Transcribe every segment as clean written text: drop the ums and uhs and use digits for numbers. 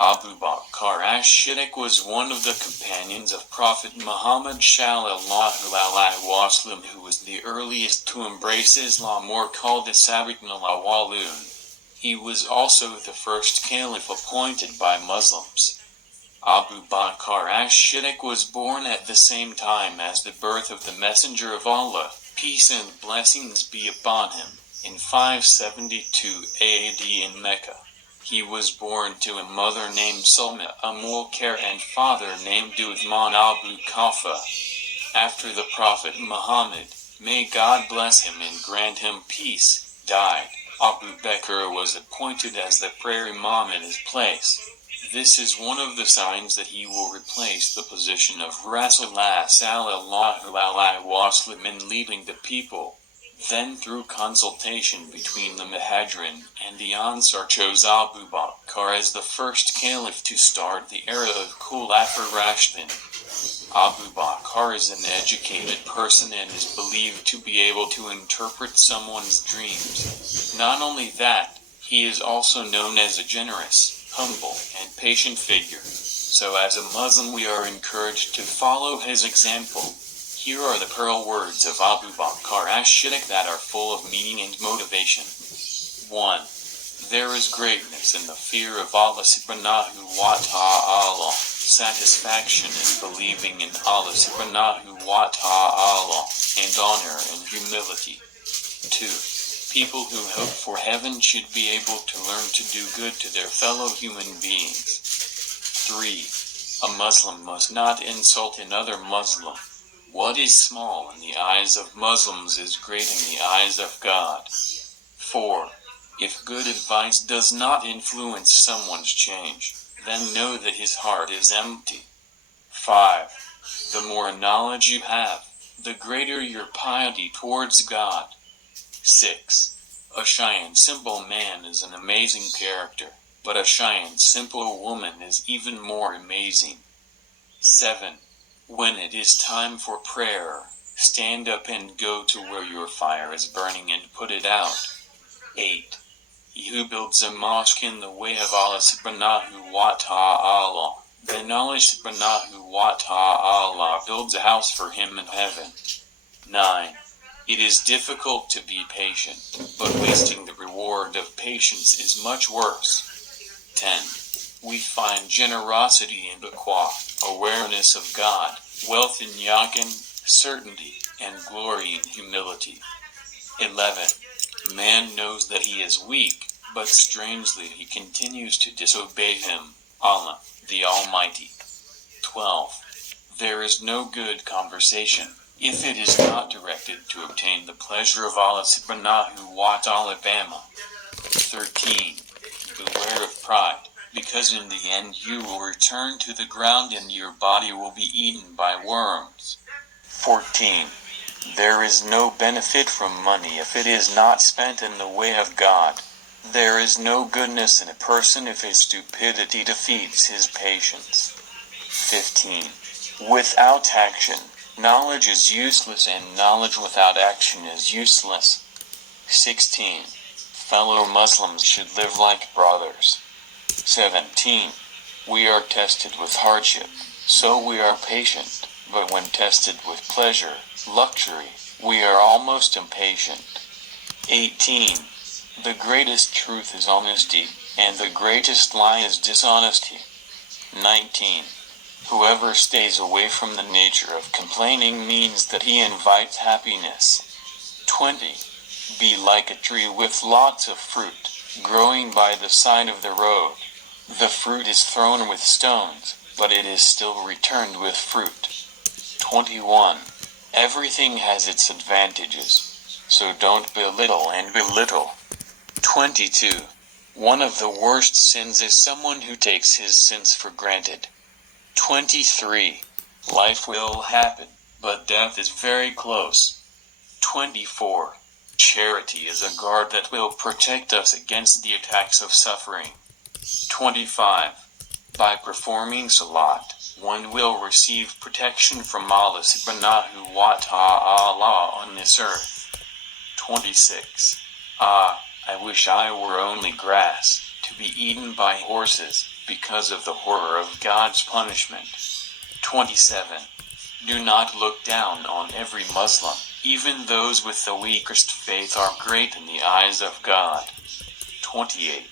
Abu Bakar As-Siddiq was one of the companions of Prophet Muhammad sallallahu alaihi wasallam, who was the earliest to embrace Islam, or called As-Sabiqun al-Awwalun. He was also the first caliph appointed by Muslims. Abu Bakar As-Siddiq was born at the same time as the birth of the Messenger of Allah, peace and blessings be upon him, in 572 AD in Mecca. He was born to a mother named Salma Amulkar and father named Uthman Abu Kafa. After the Prophet Muhammad, may God bless him and grant him peace, died, Abu Bakr was appointed as the prayer imam in his place. This is one of the signs that he will replace the position of Rasulullah sallallahu alaihi wasallam in leading the people. Then, through consultation between the Muhajirin and the Ansar, chose Abu Bakr as the first caliph to start the era of Khulafa Rashidin. Abu Bakr is an educated person and is believed to be able to interpret someone's dreams. Not only that, he is also known as a generous, humble, and patient figure. So as a Muslim, we are encouraged to follow his example. Here are the pearl words of Abu Bakar As-Siddiq that are full of meaning and motivation. 1. There is greatness in the fear of Allah subhanahu wa ta'ala, satisfaction in believing in Allah subhanahu wa ta'ala, and honor and humility. 2. People who hope for heaven should be able to learn to do good to their fellow human beings. 3. A Muslim must not insult another Muslim. What is small in the eyes of Muslims is great in the eyes of God. 4. If good advice does not influence someone's change, then know that his heart is empty. 5. The more knowledge you have, the greater your piety towards God. 6. A shy and simple man is an amazing character, but a shy and simple woman is even more amazing. 7. When it is time for prayer, stand up and go to where your fire is burning and put it out. 8. He who builds a mosque in the way of Allah subhanahu wa ta'ala, then Allah subhanahu wa ta'ala builds a house for him in heaven. 9. It is difficult to be patient, but wasting the reward of patience is much worse. 10. We find generosity in taqwa, awareness of God, wealth in yaqin, certainty, and glory in humility. 11. Man knows that he is weak, but strangely he continues to disobey him, Allah, the Almighty. 12. There is no good conversation, if it is not directed to obtain the pleasure of Allah subhanahu wa ta'ala. 13. Beware of pride, because in the end you will return to the ground and your body will be eaten by worms. 14. There is no benefit from money if it is not spent in the way of God. There is no goodness in a person if his stupidity defeats his patience. 15. Without action, knowledge is useless, and knowledge without action is useless. 16. Fellow Muslims should live like brothers. 17. We are tested with hardship, so we are patient, but when tested with pleasure, luxury, we are almost impatient. 18. The greatest truth is honesty, and the greatest lie is dishonesty. 19. Whoever stays away from the nature of complaining means that he invites happiness. 20. Be like a tree with lots of fruit, growing by the side of the road. The fruit is thrown with stones, but it is still returned with fruit. 21. Everything has its advantages, so don't belittle and belittle. 22. One of the worst sins is someone who takes his sins for granted. 23. Life will happen, but death is very close. 24. Charity is a guard that will protect us against the attacks of suffering. 25. By performing salat, one will receive protection from Allah subhanahu wa ta'ala on this earth. 26. I wish I were only grass, to be eaten by horses, because of the horror of God's punishment. 27. Do not look down on every Muslim. Even those with the weakest faith are great in the eyes of God. 28.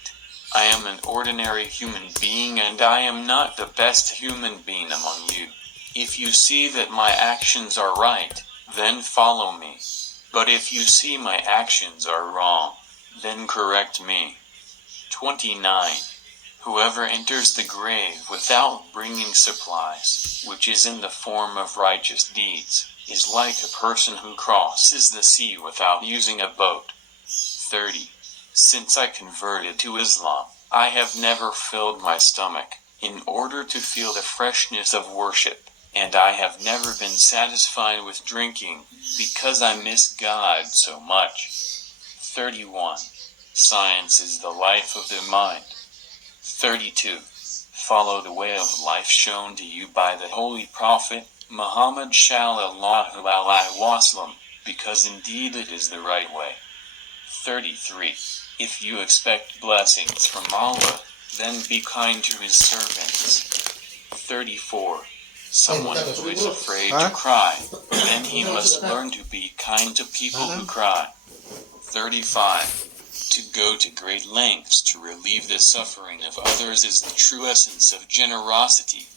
I am an ordinary human being and I am not the best human being among you. If you see that my actions are right, then follow me. But if you see my actions are wrong, then correct me. 29. Whoever enters the grave without bringing supplies, which is in the form of righteous deeds, is like a person who crosses the sea without using a boat. 30. Since I converted to Islam, I have never filled my stomach, in order to feel the freshness of worship, and I have never been satisfied with drinking, because I miss God so much. 31. Science is the life of the mind. 32. Follow the way of life shown to you by the Holy Prophet, Muhammad sallallahu alaihi wasallam, because indeed it is the right way. 33. If you expect blessings from Allah, then be kind to his servants. 34. Someone who is afraid to cry, then he must learn to be kind to people who cry. 35. To go to great lengths to relieve the suffering of others is the true essence of generosity.